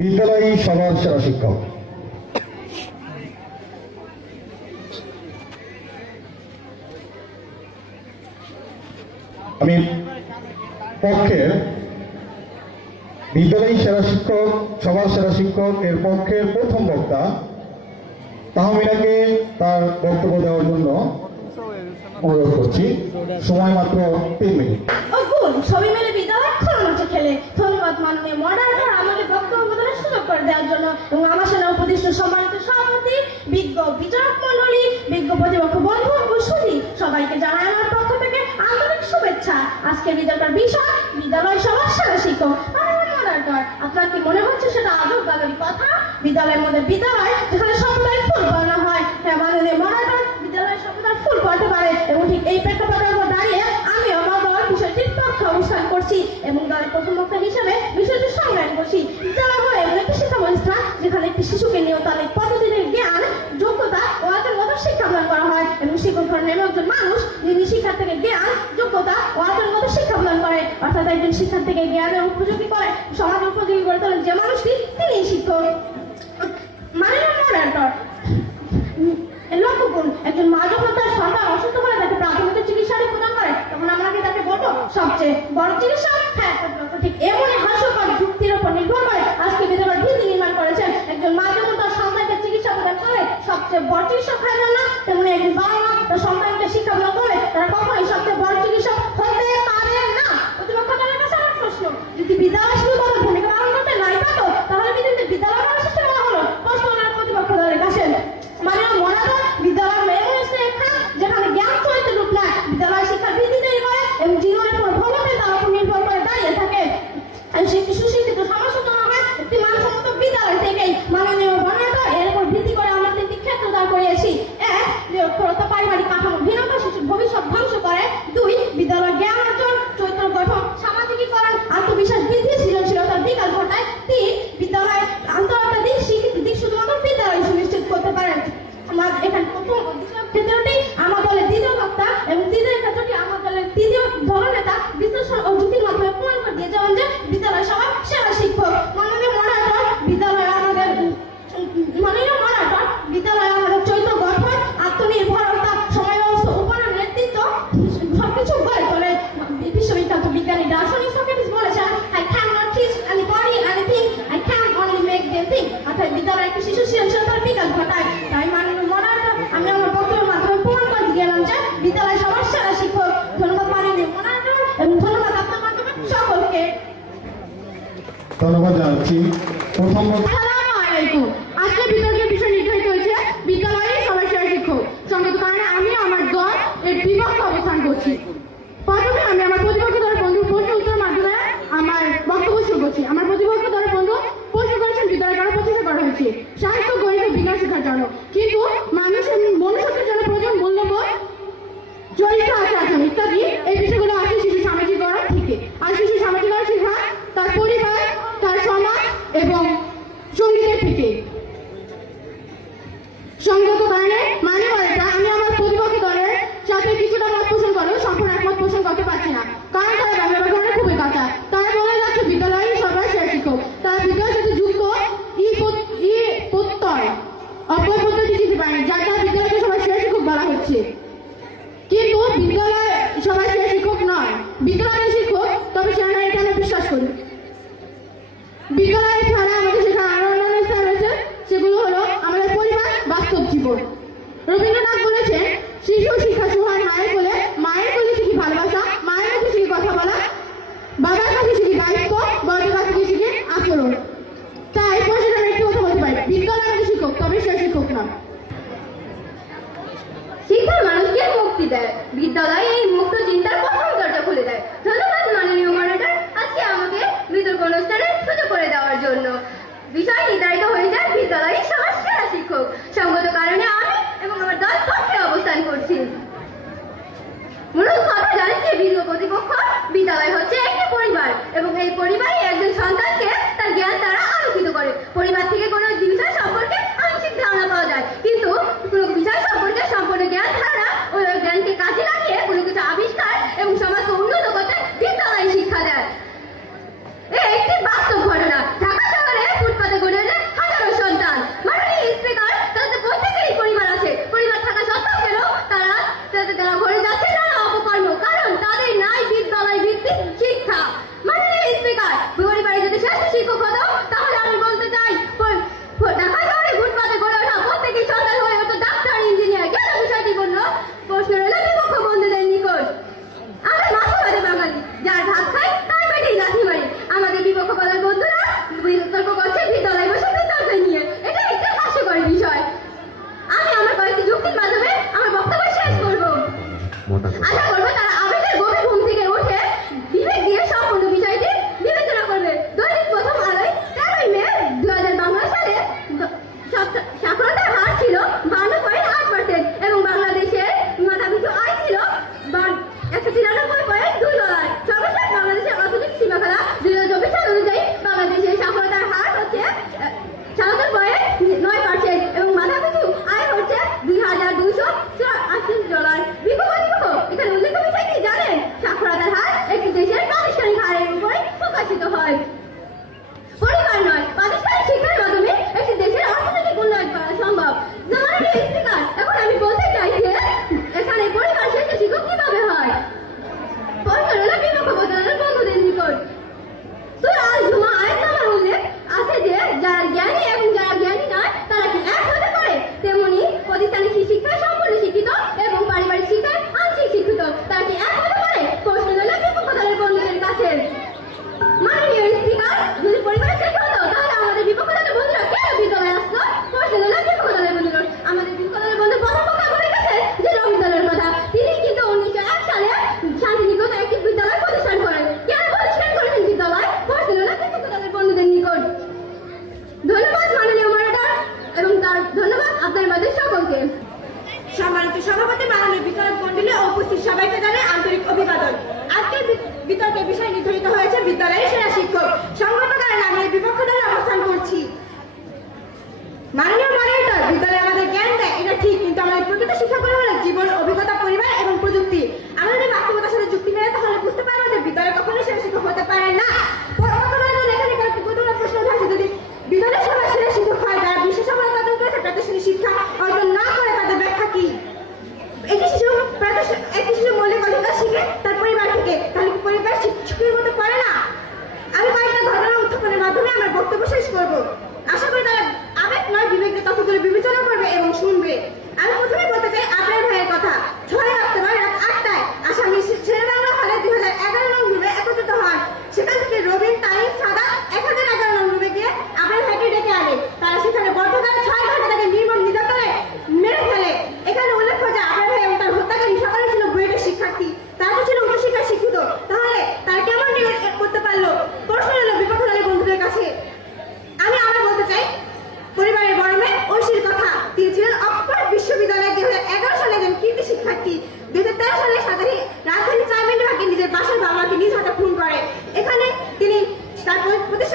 বিদ্যালয়ই সবার সেরা শিক্ষক। আমি পক্ষের বিদ্যালয়ী সেরা শিক্ষক সবার সেরা শিক্ষক এর পক্ষের প্রথম বক্তা তাহমিনাকে তার বক্তব্য দেওয়ার জন্য অনুরোধ করছি। সময় মাত্র তিন মিনিট। সবাই মিলে বিদ্যালয় খোলা ধন্যবাদ মাননীয় মডারেটর আমাকে বক্তব্য প্রদানের সুযোগ করে দেওয়ার জন্য এবং আমার সাথে উপদিষ্ট সম্মানিত সভাপতি, বিজ্ঞ বিচারক মন্ডলী বিজ্ঞ প্রতিপক্ষ বন্ধু ও সুধী সবাইকে জানাই আমার পক্ষ থেকে আন্তরিক শুভেচ্ছা। আজকে বিদ্যালয়ের বিষয় বিদ্যালয় সবার সেরা শিক্ষক আপনার কি মনে হচ্ছে সেটা আদর গালের কথা? বিদ্যালয়ের মধ্যে বিদ্যালয় যেখানে সম্প্রদায় ফুল বানানো হয়। হ্যাঁ মাননীয় বিদ্যালয়ের সম্প্রদায় ফুল করতে পারে এবং ঠিক এই প্রেক্ষাপটের এবং দলের হিসেবে বিষয়টি সংজ্ঞান করছি হলো এমন একটি শিক্ষা প্রতিষ্ঠান যেখানে একটি শিশুকে নিয়তালিক পদ্ধতিতে জ্ঞান, যোগ্যতা ও মতো শিক্ষা প্রদান করা হয় এবং শিক্ষক ধরনের একজন মানুষ যিনি শিক্ষার্থীকে জ্ঞান, যোগ্যতা ও মতো শিক্ষা প্রদান করে। অর্থাৎ একজন শিক্ষার্থীকে জ্ঞানের উপযোগী করে। সমাজ উপযোগী করে তোলেন যে মানুষটি তিনি শিক্ষক। লক্ষ্য করুন, একজন মা যখন তার সন্তান অসুস্থ করে তাকে প্রাথমিক চিকিৎসাটি প্রদান করে তখন আমরা কি তাকে বলব সবচেয়ে বড় চিকিৎসা হ্যাঁ ঠিক এমনই হাস্যকর যুক্তির উপর নির্ভর করে আজকে বিধবা ভীতি নির্মাণ করেছেন একজন মা যখন তার সন্তানকে চিকিৎসা প্রদান করে, সবচেয়ে বড় চিকিৎসা হয় না, তেমনি একজন বাবা মা তার সন্তানকে শিক্ষা প্রদান করে, তারা কখনোই সবচেয়ে বড় চিকিৎসা হতে পারে না। প্রতিপক্ষ দলের কাছে আমার প্রশ্ন, যদি বিদ্যালয় করছি। কথা জানেন যে বিদ্য প্রতিপক্ষ, বিদ্যালয় হচ্ছে একটি পরিবার এবং এই পরিবারই একজন সন্তানকে তার জ্ঞান দ্বারা আলোকিত করে। পরিবার থেকে কোনো বিষয় সম্পর্কে আংশিক ধারণা পাওয়া যায়। কিন্তু কোনো বিষয় সম্পর্কে সম্পূর্ণ জ্ঞান ধারণা ওই জ্ঞানকে কাজে লাগিয়ে কোনো কিছু আবিষ্কার এবং সমাজকে উন্নত করতে বিদ্যালয় শিক্ষা দেয়। একটি বাস্তব করব। আশা করি তারা আবেগ নয় বিবেক তত করে বিবেক Putus.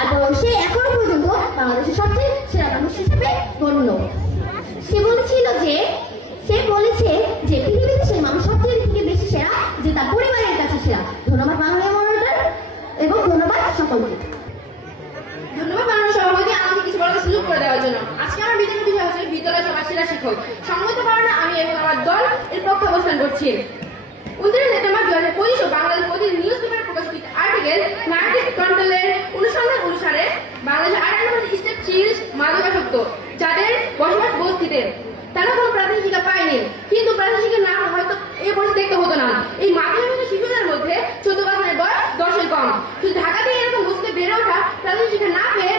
তার সে এখন পর্যন্ত বাংলাদেশের সবচেয়ে সেরা মানুষ হিসেবে গণ্য। সে বলেছিল যে, সে বলেছে যে পৃথিবীতে সেই মানুষ সবচেয়ে থেকে বেশি সেরা, যে তার পরিবারের কাছে সেরা। ধন্যবাদ বাংলা মনোটার এবং ধন্যবাদ সকলকে। সভাপতি, আমাকে কিছু বলার সুযোগ করে দেওয়ার জন্য। আজকে আমার বিতরণ বিষয় হচ্ছে বিদ্যালয় সবার সেরা শিক্ষক। সঙ্গত কারণে আমি এবং আমার দল এর পক্ষে অবস্থান করছি। উনত্রিশ সেপ্টেম্বর দু হাজার পঁচিশ বাংলাদেশ প্রতিদিন নিউজ পেপারে প্রকাশ আর্টিকেল নাইনটিন কন্ট্রোলের অনুসন্ধান অনুসারে বাংলাদেশ আটানব্বই স্টেট চিল মাদকাসক্ত, যাদের বসবাস বস্তিতে। তারা কোনো প্রাথমিক শিক্ষা পায়নি, কিন্তু প্রাথমিক শিক্ষা না হয়তো এই বয়স দেখতে হতো না। এই মাদকাসক্ত শিশুদের মধ্যে চোদ্দ বছরের বয়স দশের কম। শুধু ঢাকাতে এরকম বসতে বেড়ে ওঠা প্রাথমিক শিক্ষা না পেয়ে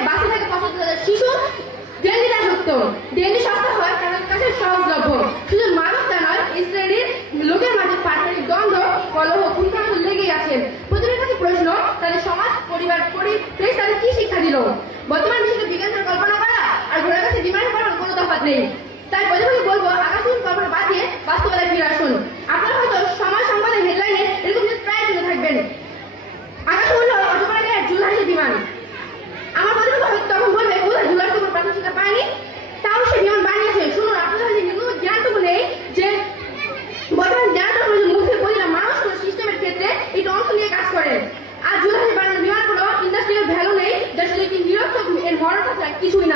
注意呢。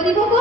জানেন